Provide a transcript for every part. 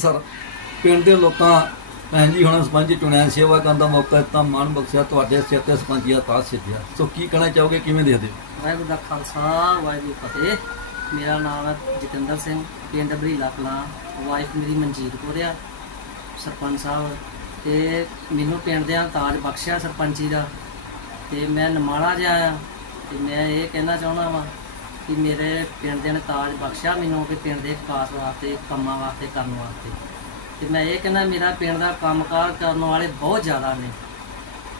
Sir. ਪਿੰਡ ਦੇ ਲੋਕਾਂ, ਭੈਣ ਜੀ, ਹੁਣ ਸਰਪੰਚ ਚੁਣਿਆ, ਸੇਵਾ ਕਰਨ ਦਾ ਮੌਕਾ ਦਿੱਤਾ, ਮਾਣ ਬਖਸ਼ਿਆ, ਤੁਹਾਡੇ ਸਿਰ ਤੇ ਸਰਪੰਚੀ ਤਾਜ ਸਿੱਧਿਆ। ਸੋ ਕੀ ਕਹਿਣਾ ਚਾਹੋਗੇ, ਕਿਵੇਂ ਦੇਖਦੇ ਹੋ? ਵਾਹਿਗੁਰੂ ਦਾ ਖਾਲਸਾ, ਵਾਹਿਗੁਰੂ ਫਤਿਹ। ਮੇਰਾ ਨਾਮ ਹੈ ਜਤਿੰਦਰ ਸਿੰਘ, ਪਿੰਡ ਬਰੀਲਾ ਕਲਾਂ, ਵਾਈਫ ਮੇਰੀ ਮਨਜੀਤ ਕੌਰ ਆ, ਸਰਪੰਚ ਸਾਹਿਬ। ਤੇ ਮੈਨੂੰ ਪਿੰਡ ਦੇ ਤਾਜ ਬਖਸ਼ਿਆ ਸਰਪੰਚੀ ਦਾ। ਤੇ ਮੈਂ ਨਮਾਲਾ ਜਿਹਾ ਆ, ਤੇ ਮੈਂ ਇਹ ਕਹਿਣਾ ਚਾਹੁੰਦਾ ਵਾਂ ਕਿ ਮੇਰੇ ਪਿੰਡ ਦੇ ਨੇ ਤਾਜ ਬਖਸ਼ਿਆ ਮੈਨੂੰ ਕਿ ਪਿੰਡ ਦੇ ਵਿਕਾਸ ਵਾਸਤੇ ਕੰਮਾਂ ਵਾਸਤੇ ਕਰਨ ਵਾਸਤੇ। ਤੇ ਮੈਂ ਇਹ ਕਹਿੰਦਾ ਮੇਰਾ ਪਿੰਡ ਦਾ ਕੰਮਕਾਰ ਕਰਨ ਵਾਲੇ ਬਹੁਤ ਜ਼ਿਆਦਾ ਨੇ।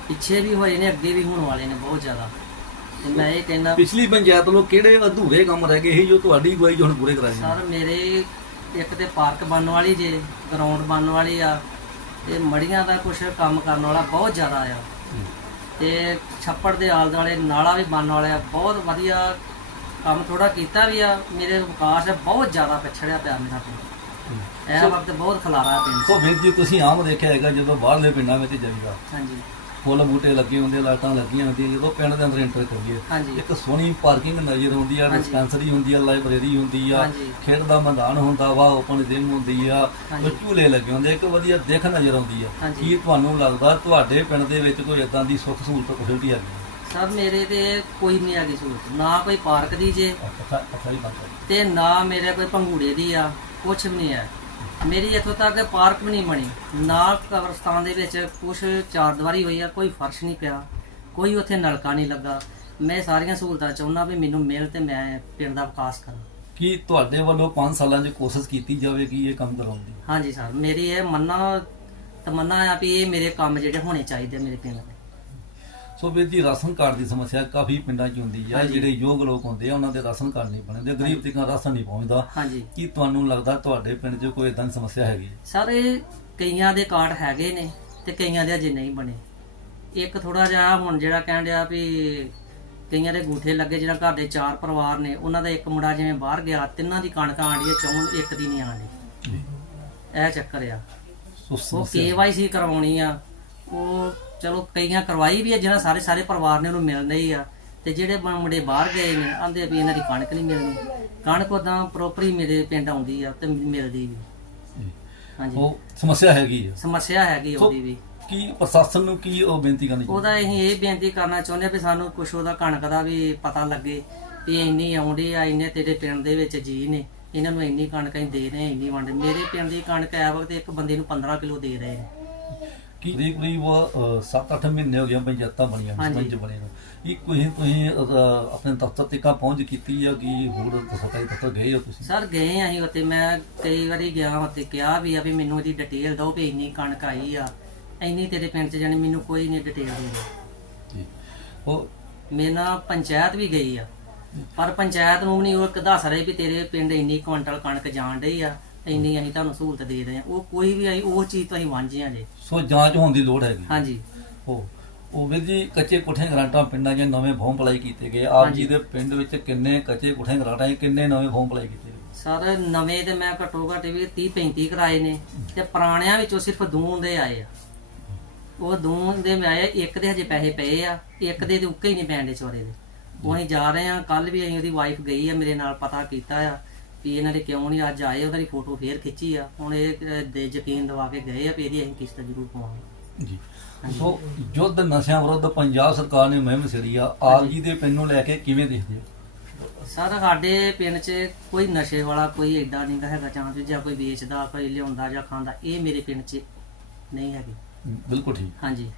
ਪਿੱਛੇ ਵੀ ਹੋਏ ਨੇ ਅੱਗੇ ਵੀ ਹੋਣ ਵਾਲੇ ਨੇ ਬਹੁਤ ਜ਼ਿਆਦਾ। ਤੇ ਮੈਂ ਇਹ ਕਹਿੰਦਾ ਪਿਛਲੀ ਪੰਚਾਇਤ ਵੱਲੋਂ ਕਿਹੜੇ ਅਧੂਰੇ ਕੰਮ ਰਹਿ ਗਏ ਸੀ ਜੋ ਤੁਹਾਡੀ ਅਗਵਾਈ 'ਚ ਹੁਣ ਪੂਰੇ ਕਰਾਏ ਸਰ ਮੇਰੇ ਇੱਕ ਤੇ ਪਾਰਕ ਬਣਨ ਵਾਲੀ ਜੇ ਗਰਾਊਂਡ ਬਣਨ ਵਾਲੀ ਆ ਤੇ ਮੜੀਆਂ ਦਾ ਕੁਝ ਕੰਮ ਕਰਨ ਵਾਲਾ ਬਹੁਤ ਜ਼ਿਆਦਾ ਆ। ਤੇ ਛੱਪੜ ਦੇ ਆਲ ਦੁਆਲੇ ਨਾਲਾ ਵੀ ਬਣਨ ਵਾਲਾ ਬਹੁਤ ਵਧੀਆ ਕੰਮ ਥੋੜਾ ਕੀਤਾ ਵੀ ਆ ਮੇਰੇ ਵਿਕਾਸ ਬਹੁਤ ਜ਼ਿਆਦਾ ਪਿਛੜਿਆ ਪਿਆ ਮੇਰਾ ਪਿੰਡ। ਇਹ ਵਕਤ ਬਹੁਤ ਖਲਾਰਾ ਪਿੰਡ। ਸੋ ਵੀਰ ਜੀ ਤੁਸੀਂ ਆਮ ਦੇਖਿਆ ਹੈਗਾ ਜਦੋਂ ਬਾਹਰਲੇ ਪਿੰਡਾਂ ਵਿੱਚ ਜਾਈਦਾ। ਹਾਂਜੀ। ਫੁੱਲ ਬੂਟੇ ਲੱਗੇ ਹੁੰਦੇ ਲਾਈਟਾਂ ਲੱਗੀਆਂ ਹੁੰਦੀਆਂ ਜਦੋਂ ਪਿੰਡ ਦੇ ਅੰਦਰ ਐਂਟਰ ਕਰੀਏ ਇੱਕ ਸੋਹਣੀ ਪਾਰਕਿੰਗ ਨਜ਼ਰ ਆਉਂਦੀ ਆ। ਡਿਸਪੈਂਸਰੀ ਹੁੰਦੀ ਆ ਲਾਇਬ੍ਰੇਰੀ ਹੁੰਦੀ ਆ। ਖੇਡ ਦਾ ਮੈਦਾਨ ਹੁੰਦਾ ਵਾ ਓਪਨ ਜਿਮ ਹੁੰਦੀ ਆ ਝੂਲੇ ਲੱਗੇ ਹੁੰਦੇ ਇੱਕ ਵਧੀਆ ਦੇਖ ਨਜ਼ਰ ਆਉਂਦੀ ਆ। ਕੀ ਤੁਹਾਨੂੰ ਲੱਗਦਾ ਤੁਹਾਡੇ ਪਿੰਡ ਦੇ ਵਿੱਚ ਕੋਈ ਇਦਾਂ ਦੀ ਸੁੱਖ ਸਹੂਲਤ ਫੈਸਿਲਿਟੀ ਹੈਗੀ? ਸਰ ਮੇਰੇ ਤੇ ਕੋਈ ਨਹੀਂ ਹੈਗੀ ਸਹੂਲਤ। ਨਾ ਕੋਈ ਪਾਰਕ ਦੀ ਜੇ। ਤੇ ਨਾ ਮੇਰੇ ਕੋਈ ਭੰਗੂੜੇ ਦੀ ਆ ਕੁਛ ਵੀ ਨਹੀਂ ਹੈ। ਮੇਰੀ ਇੱਥੋਂ ਤੱਕ ਪਾਰਕ ਵੀ ਨਹੀਂ ਬਣੀ। ਨਾ ਕਬਰਸਤਾਨ ਦੇ ਵਿੱਚ ਕੁਛ ਚਾਰ ਦੀਵਾਰੀ ਹੋਈ ਆ ਕੋਈ ਫਰਸ਼ ਨਹੀਂ ਪਿਆ ਕੋਈ ਉੱਥੇ ਨਲਕਾ ਨਹੀਂ ਲੱਗਾ। ਮੈਂ ਸਾਰੀਆਂ ਸਹੂਲਤਾਂ ਚਾਹੁੰਦਾ ਵੀ ਮੈਨੂੰ ਮਿਲ ਤੇ ਮੈਂ ਪਿੰਡ ਦਾ ਵਿਕਾਸ ਕਰਾਂ। ਕੀ ਤੁਹਾਡੇ ਵੱਲੋਂ 5 ਸਾਲਾਂ 'ਚ ਕੋਸ਼ਿਸ਼ ਕੀਤੀ ਜਾਵੇਗੀ ਇਹ ਕੰਮ ਕਰਾਉਣ ਦੀ? ਹਾਂਜੀ ਸਰ ਮੇਰੀ ਇਹ ਮੰਨਾ ਤਮੰਨਾ ਆ ਵੀ ਇਹ ਮੇਰੇ ਕੰਮ ਜਿਹੜੇ ਹੋਣੇ ਚਾਹੀਦੇ ਮੇਰੇ ਪਿੰਡ ਦੇ। ਸੋ ਵੀਰ ਜੀ ਰਾਸ਼ਨ ਕਾਰਡ ਦੀ ਸਮੱਸਿਆ ਕਾਫੀ ਪਿੰਡਾਂ 'ਚ ਹੁੰਦੀ ਆ। ਜਿਹੜੇ ਯੋਗ ਲੋਕ ਹੁੰਦੇ ਆ ਉਹਨਾਂ ਦੇ ਰਾਸ਼ਨ ਕਾਰਡ ਨਹੀਂ ਬਣਦੇ ਗਰੀਬ ਤੱਕ ਰਾਸ਼ਨ ਨਹੀਂ ਪਹੁੰਚਦਾ। ਹਾਂਜੀ। ਕੀ ਤੁਹਾਨੂੰ ਲੱਗਦਾ ਤੁਹਾਡੇ ਪਿੰਡ 'ਚ ਕੋਈ ਇਦਾਂ ਦੀ ਸਮੱਸਿਆ ਹੈਗੀ? ਸਰ ਇਹ ਕਈਆਂ ਦੇ ਕਾਰਡ ਹੈਗੇ ਨੇ ਤੇ ਕਈਆਂ ਦੇ ਅਜੇ ਨਹੀਂ ਬਣੇ। ਇੱਕ ਥੋੜਾ ਜਿਹਾ ਹੁਣ ਜਿਹੜਾ ਕਹਿਣ ਡਿਆ ਵੀ ਕਈਆਂ ਦੇ ਗੂਠੇ ਲੱਗੇ ਜਿਹੜਾ ਘਰ ਦੇ ਚਾਰ ਪਰਿਵਾਰ ਨੇ ਉਹਨਾਂ ਦਾ ਇੱਕ ਮੁੰਡਾ ਜਿਵੇਂ ਬਾਹਰ ਗਿਆ ਤਿੰਨਾਂ ਦੀ ਕਣਕ ਆਂਡੀ ਹੈ ਚੌਂ ਇੱਕ ਦੀ ਨਹੀਂ ਆਂਡੀ ਇਹ ਚੱਕਰ ਆ। ਸੋ KYC ਕਰਵਾਉਣੀ ਆ ਉਹ ਚਲੋ ਕਈਆਂ ਕਰਵਾਈ ਵੀ ਆ ਜਿਹਨਾਂ ਸਾਰੇ ਸਾਰੇ ਪਰਿਵਾਰ ਨੇ ਉਹਨੂੰ ਮਿਲਦੇ ਹੀ ਆ। ਤੇ ਜਿਹੜੇ ਮੁੰਡੇ ਬਾਹਰ ਗਏ ਨੇ ਆਂਦੇ ਵੀ ਇਹਨਾਂ ਦੀ ਕਣਕ ਨਹੀਂ ਮਿਲਣੀ। ਕਣਕ ਉਦਾਂ ਪ੍ਰੋਪਰ ਹੀ ਮੇਰੇ ਪਿੰਡ ਆਉਂਦੀ ਆ ਤੇ ਮਿਲਦੀ ਵੀ। ਹਾਂਜੀ। ਉਹ ਸਮੱਸਿਆ ਹੈਗੀ ਆ। ਸਮੱਸਿਆ ਹੈਗੀ ਉਹਦੀ ਵੀ। ਕੀ ਪ੍ਰਸ਼ਾਸਨ ਨੂੰ ਕੀ ਉਹ ਬੇਨਤੀ ਕਰਨੀ ਚਾਹੀਦੀ? ਉਹਦਾ ਅਸੀਂ ਇਹ ਬੇਨਤੀ ਕਰਨਾ ਚਾਹੁੰਦੇ ਹਾਂ ਵੀ ਸਾਨੂੰ ਕੁਝ ਉਹਦਾ ਕਣਕ ਦਾ ਵੀ ਪਤਾ ਲੱਗੇ ਵੀ ਇੰਨੀ ਆਉਂਦੀ ਆ ਇੰਨੇ ਤੇਰੇ ਪਿੰਡ ਦੇ ਵਿੱਚ ਜੀ ਨੇ ਇਹਨਾਂ ਨੂੰ ਇੰਨੀ ਕਣਕ ਅਸੀਂ ਦੇ ਰਹੇ ਹਾਂ ਇੰਨੀ ਵੰਡ। ਮੇਰੇ ਪਿੰਡ ਦੀ ਕਣਕ ਐ ਵਕਤ ਇੱਕ ਬੰਦੇ ਨੂੰ 15 ਕਿਲੋ ਦੇ ਰਹੇ ਨੇ। ਕੀ ਕਰੀਬ ਕਰੀਬ 7-8 ਮਹੀਨੇ ਹੋ ਗਏ ਪੰਚਾਇਤਾਂ ਬਣੀਆਂ। ਸਰਪੰਚ ਬਣੇ ਨੂੰ। ਇਹ ਕੋਈ ਤੁਸੀਂ ਆਪਣੇ ਦਫ਼ਤਰ ਤੱਕ ਪਹੁੰਚ ਕੀਤੀ ਆ ਕਿ ਹੋਰ ਸਫ਼ਾਈ ਦਫ਼ਤਰ ਗਏ ਹੋ ਤੁਸੀਂ? ਸਰ ਗਏ ਅਸੀਂ ਉੱਥੇ। ਮੈਂ ਕਈ ਵਾਰੀ ਗਿਆ ਉੱਥੇ ਕਿਹਾ ਵੀ ਆ ਵੀ ਮੈਨੂੰ ਇਹਦੀ ਡਿਟੇਲ ਦਿਓ ਵੀ ਇੰਨੀ ਕਣਕ ਆਈ ਆ। ਇੰਨੀ ਤੇਰੇ ਪਿੰਡ 'ਚ ਜਾਣੀ ਮੈਨੂੰ ਕੋਈ ਨਹੀਂ ਡਿਟੇਲ ਦੇ ਜੀ। ਉਹ ਮੇਰੇ ਪੰਚਾਇਤ ਵੀ ਗਈ ਆ। ਪਰ ਪੰਚਾਇਤ ਨੂੰ ਵੀ ਨਹੀਂ ਉਹ ਦੱਸ ਰਹੇ ਵੀ ਤੇਰੇ ਪਿੰਡ ਇੰਨੀ ਕੁਇੰਟਲ ਕਣਕ ਜਾਣ ਡਈ ਆ। ਇੰਨੀ ਅਸੀਂ ਤੁਹਾਨੂੰ ਸਹੂਲਤ ਦੇ ਰਹੇ ਆ ਉਹ ਕੋਈ ਵੀ ਅਸੀਂ ਉਹ ਚੀਜ਼ ਤੋਂ ਅਸੀਂ ਵਾਂਝੇ ਆ ਜੇ। ਸੋ ਜਾਂਚ ਹੋਣ ਦੀ ਲੋੜ ਹੈਗੀ। ਹਾਂਜੀ। ਉਹ ਉਹ ਵੀਰ ਜੀ ਕੱਚੇ ਕੁੱਠੇ ਗਰਾਂਟਾਂ ਪਿੰਡਾਂ 'ਚ ਨਵੇਂ ਫਾਰਮ ਅਪਲਾਈ ਕੀਤੇ ਗਏ। ਆਪ ਜੀ। ਦੇ ਪਿੰਡ ਵਿੱਚ ਕਿੰਨੇ ਕੱਚੇ ਕੁੱਠੇ ਗਰਾਂਟਾਂ 'ਚ ਕਿੰਨੇ ਨਵੇਂ ਫਾਰਮ ਅਪਲਾਈ ਕੀਤੇ ਸਰ ਨਵੇਂ ਤੇ ਮੈਂ ਘੱਟੋ ਘੱਟ ਵੀ 30 35 ਕਰਾਏ ਨੇ। ਤੇ ਪੁਰਾਣਿਆਂ ਵਿੱਚੋਂ ਸਿਰਫ ਦੋ ਦੇ ਆਏ ਆ। ਉਹ ਦੋ ਦੇ ਮੈਂ ਆਏ ਇੱਕ ਦੇ ਹਜੇ ਪੈਸੇ ਪਏ ਆ ਇੱਕ ਦੇ ਤੇ ਉੱਕੇ ਹੀ ਨਹੀਂ ਪੈਂਦੇ ਚੋਰੇ ਦੇ। ਉਹ ਅਸੀਂ ਜਾ ਰਹੇ ਆ ਕੱਲ ਵੀ ਅਸੀਂ ਉਹਦੀ ਵਾਈਫ ਗਈ ਆ ਮੇਰੇ ਨਾਲ ਪਤਾ ਕੀਤਾ ਆ। ਵੀ ਇਹਨਾਂ ਦੇ ਕਿਉਂ ਨਹੀਂ ਅੱਜ ਆਏ ਉਹਦੀ ਦੀ ਫੋਟੋ ਫੇਰ ਖਿੱਚੀ ਆ। ਹੁਣ ਇਹ ਦੇ ਯਕੀਨ ਦਵਾ ਕੇ ਗਏ ਆ ਵੀ ਇਹਦੀ ਅਸੀਂ ਕਿਸ਼ਤ ਜ਼ਰੂਰ ਪਵਾਵਾਂਗੇ ਜੀ। ਸੋ ਯੁੱਧ ਨਸ਼ਿਆਂ ਵਿਰੁੱਧ ਪੰਜਾਬ ਸਰਕਾਰ ਨੇ ਮੁਹਿੰਮ ਛੇੜੀ ਆ। ਆਪ ਜੀ ਦੇ ਪਿੰਡ ਨੂੰ ਲੈ ਕੇ ਕਿਵੇਂ ਦੇਖਦੇ ਹੋ? ਸਰ ਸਾਡੇ ਪਿੰਡ 'ਚ ਕੋਈ ਨਸ਼ੇ ਵਾਲਾ ਕੋਈ ਐਡਾ ਨਹੀਂ ਹੈਗਾ ਚਾਂਸ ਜਾਂ ਕੋਈ ਵੇਚਦਾ ਕੋਈ ਲਿਆਉਂਦਾ ਜਾਂ ਖਾਂਦਾ ਇਹ ਮੇਰੇ ਪਿੰਡ 'ਚ ਨਹੀਂ ਹੈਗੇ। ਬਿਲਕੁਲ ਠੀਕ। ਹਾਂਜੀ।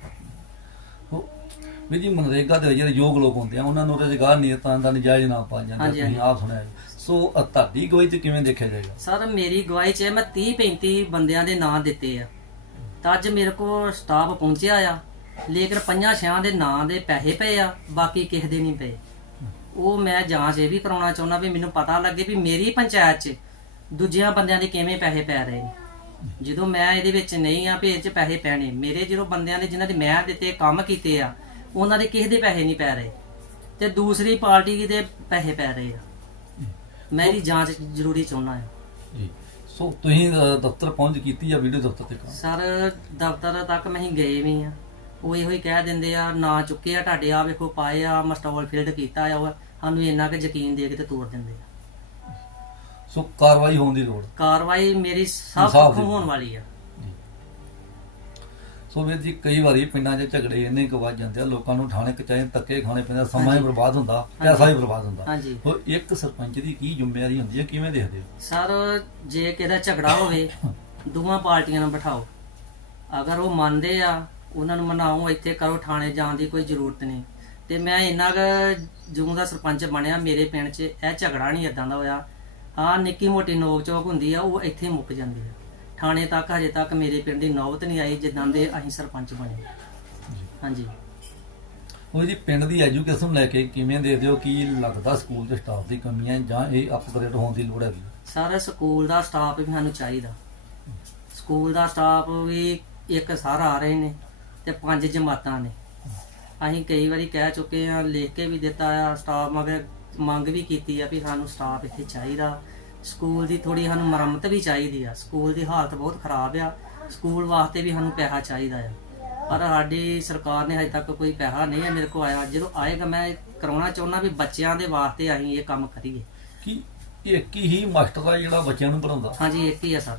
ਵੀ ਜੀ ਮਨਰੇਗਾ ਦੇ ਜਿਹੜੇ ਯੋਗ ਲੋਕ ਹੁੰਦੇ ਆ ਉਹਨਾਂ ਨੂੰ ਰੁਜ਼ਗਾਰ ਨਿਯਤਾਂ ਦਾ ਨਜਾਇਜ਼ ਨਾ ਪਾ ਜਾਂਦੇ। ਤੁਸੀਂ ਆਪ ਸੁਣਿਆ। ਸੋ ਅ, ਤੁਹਾਡੀ ਗਵਾਹੀ ਤੇ ਕਿਵੇਂ ਦੇਖਿਆ ਜਾਏਗਾ? ਸਰ ਮੇਰੀ ਗਵਾਹੀ 'ਚ ਮੈਂ 30 35 ਬੰਦਿਆਂ ਦੇ ਨਾਂ ਦਿੱਤੇ ਆ। ਤਾਂ ਅੱਜ ਮੇਰੇ ਕੋਲ ਸਟਾਫ ਪਹੁੰਚਿਆ ਆ। ਲੇਕਿਨ ਪੰਜਾਂ ਛਿਆਂ ਦੇ ਨਾਂ ਦੇ ਪੈਸੇ ਪਏ ਆ ਬਾਕੀ ਕਿਸੇ ਦੇ ਨਹੀਂ ਪਏ। ਉਹ ਮੈਂ ਜਾਂਚ ਇਹ ਵੀ ਕਰਾਉਣਾ ਚਾਹੁੰਦਾ ਵੀ ਮੈਨੂੰ ਪਤਾ ਲੱਗੇ ਵੀ ਮੇਰੀ ਪੰਚਾਇਤ 'ਚ ਦੂਜਿਆਂ ਬੰਦਿਆਂ ਦੇ ਕਿਵੇਂ ਪੈਸੇ ਪੈ ਰਹੇ ਨੇ। ਜਦੋਂ ਮੈਂ ਇਹਦੇ ਵਿੱਚ ਨਹੀਂ ਆ ਵੀ ਇਹ 'ਚ ਪੈਸੇ ਪੈਣੇ। ਮੇਰੇ ਜਦੋਂ ਬੰਦਿਆਂ ਦੇ ਜਿਨ੍ਹਾਂ ਦੇ ਮੈਂ ਦਿੱਤੇ ਕੰਮ ਕੀਤੇ ਆ ਉਹਨਾਂ ਦੇ ਕਿਸੇ ਦੇ ਪੈਸੇ ਨਹੀਂ ਪੈ ਰਹੇ। ਤੇ ਦੂਸਰੀ ਪਾਰਟੀ ਦੇ ਪੈਸੇ ਪੈ ਰਹੇ ਆ। ਮੈਂ ਇਹਦੀ ਜਾਂਚ ਜ਼ਰੂਰੀ ਚਾਹੁੰਦਾ ਹਾਂ। ਜੀ। ਸੋ ਤੁਸੀਂ ਅ, ਦਫ਼ਤਰ ਪਹੁੰਚ ਕੀਤੀ ਆ ਵੀਡੀਓ ਦਫ਼ਤਰ ਤੇ ਸਰ ਦਫ਼ਤਰ ਤੱਕ ਮੈਂ ਹੀ ਗਏ ਵੀ ਆ ਉਹ ਇਹੋ ਹੀ ਕਹਿ ਦਿੰਦੇ ਆ ਨਾ ਚੁੱਕੇ ਆ ਤੁਹਾਡੇ ਆ ਵੇਖੋ ਪਾਏ ਆ ਮਸਟਾਲ ਫੀਲਡ ਕੀਤਾ ਆ ਉਹ ਸਾਨੂੰ ਇੰਨਾ ਕਿ ਯਕੀਨ ਦੇ ਕੇ ਤੇ ਤੋੜ ਦਿੰਦੇ ਆ। ਸੋ ਕਾਰਵਾਈ ਹੋਣ ਦੀ ਲੋੜ? ਕਾਰਵਾਈ ਮੇਰੀ ਸਭ ਇਨਸਾਫ਼। ਹੋਣ ਵਾਲੀ ਆ। ਸੋ ਵੀਰ ਜੀ ਕਈ ਵਾਰੀ ਪਿੰਡਾਂ 'ਚ ਝਗੜੇ ਇੰਨੇ ਕੁ ਵੱਜ ਜਾਂਦੇ ਆ ਲੋਕਾਂ ਨੂੰ ਠਾਣੇ ਕਚਾਏ ਧੱਕੇ ਖਾਣੇ ਪੈਂਦੇ ਸਮਾਂ ਹੀ। ਬਰਬਾਦ ਹੁੰਦਾ। ਪੈਸਾ ਹੀ ਬਰਬਾਦ ਹੁੰਦਾ। ਹਾਂਜੀ। ਉਹ ਇੱਕ ਸਰਪੰਚ ਦੀ ਕੀ ਜ਼ਿੰਮੇਵਾਰੀ ਹੁੰਦੀ ਹੈ ਕਿਵੇਂ ਦੇਖਦੇ ਹੋ? ਸਰ ਜੇ ਕਿਹਦਾ ਝਗੜਾ ਹੋਵੇ ਦੋਵਾਂ ਪਾਰਟੀਆਂ ਨੂੰ ਬਿਠਾਓ। ਅਗਰ ਉਹ ਮੰਨਦੇ ਆ ਉਹਨਾਂ ਨੂੰ ਮਨਾਓ ਇੱਥੇ ਕਰੋ ਥਾਣੇ ਜਾਣ ਦੀ ਕੋਈ ਜ਼ਰੂਰਤ ਨਹੀਂ। ਤੇ ਮੈਂ ਇੰਨਾ ਕੁ ਜੂੰ ਦਾ ਸਰਪੰਚ ਬਣਿਆ ਮੇਰੇ ਪਿੰਡ 'ਚ ਇਹ ਝਗੜਾ ਨਹੀਂ ਇਦਾਂ ਦਾ ਹੋਇਆ। ਹਾਂ ਨਿੱਕੀ ਮੋਟੀ ਨੋਕ ਚੋਕ ਹੁੰਦੀ ਆ ਉਹ ਇੱਥੇ ਮੁੱਕ ਜਾਂਦੀ ਆ। ਥਾਣੇ ਤੱਕ ਹਜੇ ਤੱਕ ਮੇਰੇ ਪਿੰਡ ਦੀ ਨੌਬਤ ਨਹੀਂ ਆਈ ਜਿੱਦਾਂ ਦੇ ਅਸੀਂ ਸਰਪੰਚ ਬਣੇ। ਹਾਂਜੀ। ਉਹ ਜੀ ਪਿੰਡ ਦੀ ਐਜੂਕੇਸ਼ਨ ਲੈ ਕੇ ਕਿਵੇਂ ਦੇਖਦੇ ਹੋ? ਕੀ ਲੱਗਦਾ ਸਕੂਲ ਦੇ ਸਟਾਫ ਦੀ ਕਮੀਆਂ ਜਾਂ ਇਹ ਅਪਗ੍ਰੇਡ ਹੋਣ ਦੀ ਲੋੜ ਹੈਗੀ ਸਾਰਾ ਸਕੂਲ ਦਾ ਸਟਾਫ ਵੀ ਸਾਨੂੰ ਚਾਹੀਦਾ। ਸਕੂਲ ਦਾ ਸਟਾਫ ਵੀ ਇੱਕ ਸਾਰਾ ਆ ਰਹੇ ਨੇ ਤੇ ਪੰਜ ਜਮਾਤਾਂ ਨੇ। ਅਸੀਂ ਕਈ ਵਾਰੀ ਕਹਿ ਚੁੱਕੇ ਆ ਲਿਖ ਕੇ ਵੀ ਦਿੱਤਾ ਆ ਸਟਾਫ ਮਗਰ ਮੰਗ ਵੀ ਕੀਤੀ ਆ ਵੀ ਸਾਨੂੰ ਸਟਾਫ ਇੱਥੇ ਚਾਹੀਦਾ। ਸਕੂਲ ਦੀ ਥੋੜੀ ਸਾਨੂੰ ਮੁਰੰਮਤ ਵੀ ਚਾਹੀਦੀ ਆ। ਸਕੂਲ ਦੀ ਹਾਲਤ ਬਹੁਤ ਖਰਾਬ ਆ। ਸਕੂਲ ਵਾਸਤੇ ਵੀ ਸਾਨੂੰ ਪੈਸਾ ਚਾਹੀਦਾ ਆ। ਪਰ ਸਾਡੀ ਸਰਕਾਰ ਨੇ ਹਜੇ ਤੱਕ ਕੋਈ ਪੈਸਾ ਨਹੀਂ ਹੈ ਮੇਰੇ ਕੋਲ ਆਇਆ। ਜਦੋਂ ਆਏਗਾ ਮੈਂ ਕਰਾਉਣਾ ਚਾਹੁੰਦਾ ਵੀ ਬੱਚਿਆਂ ਦੇ ਵਾਸਤੇ ਅਸੀਂ ਇਹ ਕੰਮ ਕਰੀਏ। ਕਿ ਇੱਕ ਹੀ ਮਾਸਟਰ ਆ ਜਿਹੜਾ ਬੱਚਿਆਂ ਨੂੰ ਪੜਾਉਂਦਾ ਹਾਂਜੀ ਇੱਕ ਹੀ ਆ ਸਰ।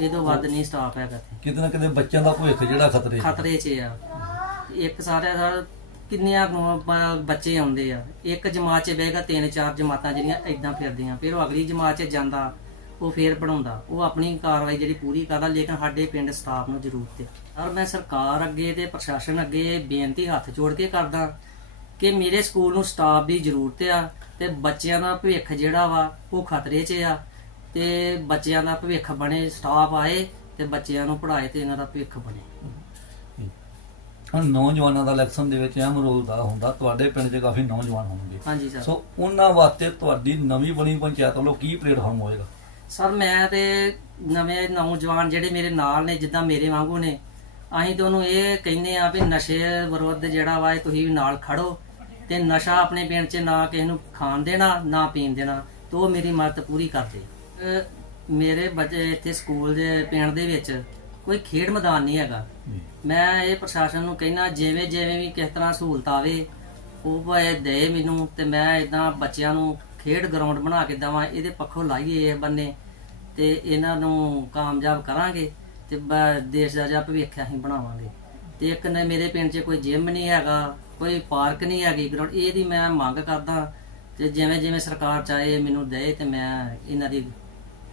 ਇਹ ਤੋਂ ਵੱਧ ਨਹੀਂ ਸਟਾਫ ਹੈਗਾ ਕਿਤੇ ਨਾ ਕਿਤੇ ਬੱਚਿਆਂ ਦਾ ਭਵਿੱਖ ਜਿਹੜਾ ਖਤਰੇ। ਖਤਰੇ 'ਚ ਆ। ਇੱਕ ਸਾਰੇ ਸਰ ਕਿੰਨੀਆਂ ਬੱਚੇ ਆਉਂਦੇ ਆ। ਇੱਕ ਜਮਾਤ 'ਚ ਬਹਿਗਾ ਤਿੰਨ ਚਾਰ ਜਮਾਤਾਂ ਜਿਹੜੀਆਂ ਐਦਾਂ ਫਿਰਦੀਆਂ। ਫਿਰ ਉਹ ਅਗਲੀ ਜਮਾਤ 'ਚ ਜਾਂਦਾ, ਉਹ ਫੇਰ ਪੜਾਉਂਦਾ ਉਹ ਆਪਣੀ ਕਾਰਵਾਈ ਜਿਹੜੀ ਪੂਰੀ ਕਰਦਾ, ਲੇਕਿਨ ਸਾਡੇ ਪਿੰਡ ਸਟਾਫ ਨੂੰ ਜ਼ਰੂਰਤ ਹੈ ਔਰ ਮੈਂ ਸਰਕਾਰ ਅੱਗੇ ਤੇ ਪ੍ਰਸ਼ਾਸਨ ਅੱਗੇ ਬੇਨਤੀ ਹੱਥ ਜੋੜ ਕੇ ਕਰਦਾ ਕਿ ਮੇਰੇ ਸਕੂਲ ਨੂੰ ਸਟਾਫ ਦੀ ਜ਼ਰੂਰਤ ਆ ਤੇ ਬੱਚਿਆਂ ਦਾ ਭਵਿੱਖ ਜਿਹੜਾ ਵਾ, ਉਹ ਖਤਰੇ 'ਚ ਆ। ਤੇ ਬੱਚਿਆਂ ਦਾ ਭਵਿੱਖ ਬਣੇ ਸਟਾਫ ਆਏ ਤੇ ਬੱਚਿਆਂ ਨੂੰ ਪੜ੍ਹਾਏ ਤੇ ਇਹਨਾਂ ਦਾ ਭਵਿੱਖ ਬਣੇ। ਹੁਣ ਨੌਜਵਾਨਾਂ ਦਾ ਇਲੈਕਸ਼ਨ ਦੇ ਵਿੱਚ ਅਹਿਮ ਰੋਲ ਦਾ ਹੁੰਦਾ ਤੁਹਾਡੇ ਪਿੰਡ 'ਚ ਕਾਫੀ ਨੌਜਵਾਨ ਹੋਣਗੇ। ਹਾਂਜੀ ਸਰ। ਸੋ ਉਹਨਾਂ ਵਾਸਤੇ ਤੁਹਾਡੀ ਨਵੀਂ ਬਣੀ ਪੰਚਾਇਤ ਵੱਲੋਂ ਕੀ ਪਲੇਟਫਾਰਮ ਹੋਏਗਾ? ਸਰ ਮੈਂ ਤੇ ਨਵੇਂ ਨੌਜਵਾਨ ਜਿਹੜੇ ਮੇਰੇ ਨਾਲ ਨੇ ਜਿੱਦਾਂ ਮੇਰੇ ਵਾਂਗੂ ਨੇ ਅਸੀਂ ਤੇ ਉਹਨੂੰ ਇਹ ਕਹਿੰਦੇ ਆ ਵੀ ਨਸ਼ੇ ਵਿਰੁੱਧ ਜਿਹੜਾ ਵਾ ਇਹ ਤੁਸੀਂ ਵੀ ਨਾਲ ਖੜੋ ਤੇ ਨਸ਼ਾ ਆਪਣੇ ਪਿੰਡ 'ਚ ਨਾ ਕਿਸੇ ਨੂੰ ਖਾਣ ਦੇਣਾ ਨਾ ਪੀਣ ਦੇਣਾ ਤੇ ਮੇਰੀ ਮਦਦ ਪੂਰੀ ਕਰਦੇ ਮੇਰੇ ਬੱਚੇ ਇੱਥੇ ਸਕੂਲ ਦੇ ਪਿੰਡ ਦੇ ਵਿੱਚ ਕੋਈ ਖੇਡ ਮੈਦਾਨ ਨਹੀਂ ਹੈਗਾ। ਮੈਂ ਇਹ ਪ੍ਰਸ਼ਾਸਨ ਨੂੰ ਕਹਿਣਾ ਜਿਵੇਂ ਜਿਵੇਂ ਵੀ ਕਿਸ ਤਰ੍ਹਾਂ ਸਹੂਲਤ ਆਵੇ ਉਹ ਭਾਵੇਂ ਦੇ ਮੈਨੂੰ ਤੇ ਮੈਂ ਇਦਾਂ ਬੱਚਿਆਂ ਨੂੰ ਖੇਡ ਗਰਾਊਂਡ ਬਣਾ ਕੇ ਦਵਾਂ ਇਹਦੇ ਪੱਖੋਂ ਲਾਈਏ ਇਹ ਬੰਨੇ ਤੇ ਇਹਨਾਂ ਨੂੰ ਕਾਮਯਾਬ ਕਰਾਂਗੇ ਤੇ ਦੇਸ਼ ਦਾ ਜਿਹਾ ਭਵਿੱਖ ਅਸੀਂ ਬਣਾਵਾਂਗੇ। ਤੇ ਇੱਕ ਨੇ ਮੇਰੇ ਪਿੰਡ 'ਚ ਕੋਈ ਜਿਮ ਨਹੀਂ ਹੈਗਾ ਕੋਈ ਪਾਰਕ ਨਹੀਂ ਹੈਗੀ ਗਰਾਊਂਡ ਇਹਦੀ ਮੈਂ ਮੰਗ ਕਰਦਾ ਤੇ ਜਿਵੇਂ ਜਿਵੇਂ ਸਰਕਾਰ ਚਾਹੇ ਮੈਨੂੰ ਦੇ ਤੇ ਮੈਂ ਇਹਨਾਂ ਦੀ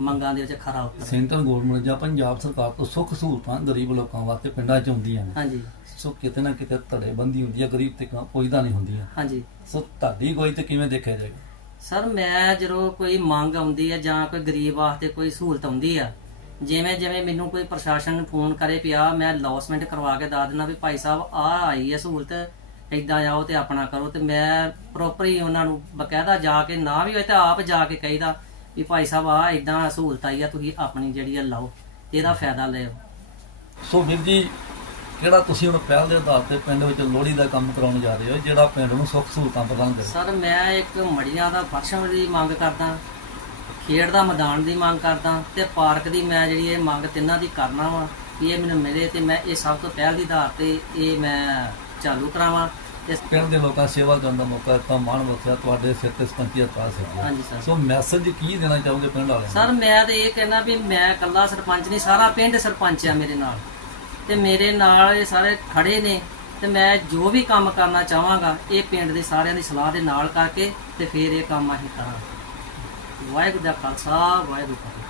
ਮੰਗਾਂ ਦੇ ਵਿੱਚ ਖਰਾ ਉਤਰਾਂ। ਸੈਂਟਰਲ ਗਵਰਨਮੈਂਟ ਜਾਂ ਪੰਜਾਬ ਸਰਕਾਰ ਤੋਂ ਸੁੱਖ ਸਹੂਲਤਾਂ ਗਰੀਬ ਲੋਕਾਂ ਵਾਸਤੇ ਪਿੰਡਾਂ 'ਚ ਹੁੰਦੀਆਂ ਨੇ। ਹਾਂਜੀ। ਸੋ ਕਿਤੇ ਨਾ ਕਿਤੇ ਧੜੇਬੰਦੀ ਹੁੰਦੀ ਹੈ ਗਰੀਬ ਤੇ ਪਹੁੰਚਦਾ ਨਹੀਂ ਹੁੰਦੀਆਂ। ਹਾਂਜੀ। ਸੋ ਤੁਹਾਡੀ ਕੋਈ ਤੇ ਕਿਵੇਂ ਦੇਖਿਆ ਜਾਏਗਾ? ਸਰ ਮੈਂ ਜਦੋਂ ਕੋਈ ਮੰਗ ਆਉਂਦੀ ਹੈ ਜਾਂ ਕੋਈ ਗਰੀਬ ਵਾਸਤੇ ਕੋਈ ਸਹੂਲਤ ਆਉਂਦੀ ਆ ਜਿਵੇਂ ਜਿਵੇਂ ਮੈਨੂੰ ਕੋਈ ਪ੍ਰਸ਼ਾਸਨ ਫੋਨ ਕਰੇ ਪਿਆ ਮੈਂ ਲੌਸਮੈਂਟ ਕਰਵਾ ਕੇ ਦੱਸ ਦਿੰਦਾ ਵੀ ਭਾਈ ਸਾਹਿਬ ਆ ਆਈ ਹੈ ਸਹੂਲਤ ਇਦਾਂ ਆਓ ਤੇ ਆਪਣਾ ਕਰੋ ਤੇ ਮੈਂ ਪ੍ਰੋਪਰ ਹੀ ਉਹਨਾਂ ਨੂੰ ਬਕਾਇਦਾ ਜਾ ਕੇ ਨਾ ਵੀ ਹੋਏ ਤੇ ਆਪ ਜਾ ਕੇ ਕਹੀਦਾ ਵੀ ਭਾਈ ਸਾਹਿਬ ਆ ਇਦਾਂ ਸਹੂਲਤ ਆਈ ਆ ਤੁਸੀਂ ਆਪਣੀ ਜਿਹੜੀ ਆ ਲਾਓ ਤੇ ਇਹਦਾ ਫਾਇਦਾ ਲਿਓ ਸੋ ਵੀਰ ਜੀ ਕਿਹੜਾ ਤੁਸੀਂ ਹੁਣ ਪਹਿਲ ਦੇ ਆਧਾਰ ਤੇ ਪਿੰਡ ਵਿੱਚ ਲੋਹੜੀ ਦਾ ਕੰਮ ਕਰਾਉਣ ਜਾ ਰਹੇ ਹੋ ਜਿਹੜਾ ਪਿੰਡ ਨੂੰ ਸੁੱਖ ਸਹੂਲਤਾਂ ਪ੍ਰਦਾਨ ਕਰੇ। ਸਰ ਮੈਂ ਇੱਕ ਮੜੀਆਂ ਦਾ ਫਰਸ਼ਾਂ ਦੀ ਮੰਗ ਕਰਦਾ ਖੇਡ ਦਾ ਮੈਦਾਨ ਦੀ ਮੰਗ ਕਰਦਾ ਤੇ ਪਾਰਕ ਦੀ ਮੈਂ ਜਿਹੜੀ ਇਹ ਮੰਗ ਤਿੰਨਾਂ ਦੀ ਕਰਨਾ ਵਾ ਵੀ ਇਹ ਮੈਨੂੰ ਮਿਲੇ ਤੇ ਮੈਂ ਇਹ ਸਭ ਤੋਂ ਪਹਿਲ ਦੀ ਆਧਾਰ ਤੇ ਇਹ ਮੈਂ ਚਾਲੂ ਕਰਾਵਾਂ। ਤੇ ਪਿੰਡ ਦੇ ਲੋਕਾਂ ਸੇਵਾ ਕਰਨ ਦਾ ਮੌਕਾ ਦਿੱਤਾ ਮਾਣ ਬਖਸ਼ਿਆ ਤੁਹਾਡੇ ਸਿਰ ਤੇ ਤਾਜ ਹੈ ਹਾਂਜੀ ਸਰ। ਸੋ ਮੈਸੇਜ ਕੀ ਦੇਣਾ ਚਾਹੋਗੇ ਪਿੰਡ ਵਾਲਿਆਂ ਸਰ ਮੈਂ ਤੇ ਇਹ ਕਹਿਣਾ ਵੀ ਮੈਂ ਇਕੱਲਾ ਸਰਪੰਚ ਨਹੀਂ ਸਾਰਾ ਪਿੰਡ ਸਰਪੰਚ ਆ ਮੇਰੇ ਨਾਲ। ਤੇ ਮੇਰੇ ਨਾਲ ਇਹ ਸਾਰੇ ਖੜੇ ਨੇ ਤੇ ਮੈਂ ਜੋ ਵੀ ਕੰਮ ਕਰਨਾ ਚਾਹਾਂਗਾ ਇਹ ਪਿੰਡ ਦੇ ਸਾਰਿਆਂ ਦੀ ਸਲਾਹ ਦੇ ਨਾਲ ਕਰਕੇ ਤੇ ਫਿਰ ਇਹ ਕੰਮ ਅਸੀਂ ਕਰਾਂਗੇ। ਵਾਹਿਗੁਰੂ ਦਾ ਖਾਲਸਾ ਵਾਹਿਗੁਰੂ ਜੀ ਕੀ ਫਤਿਹ।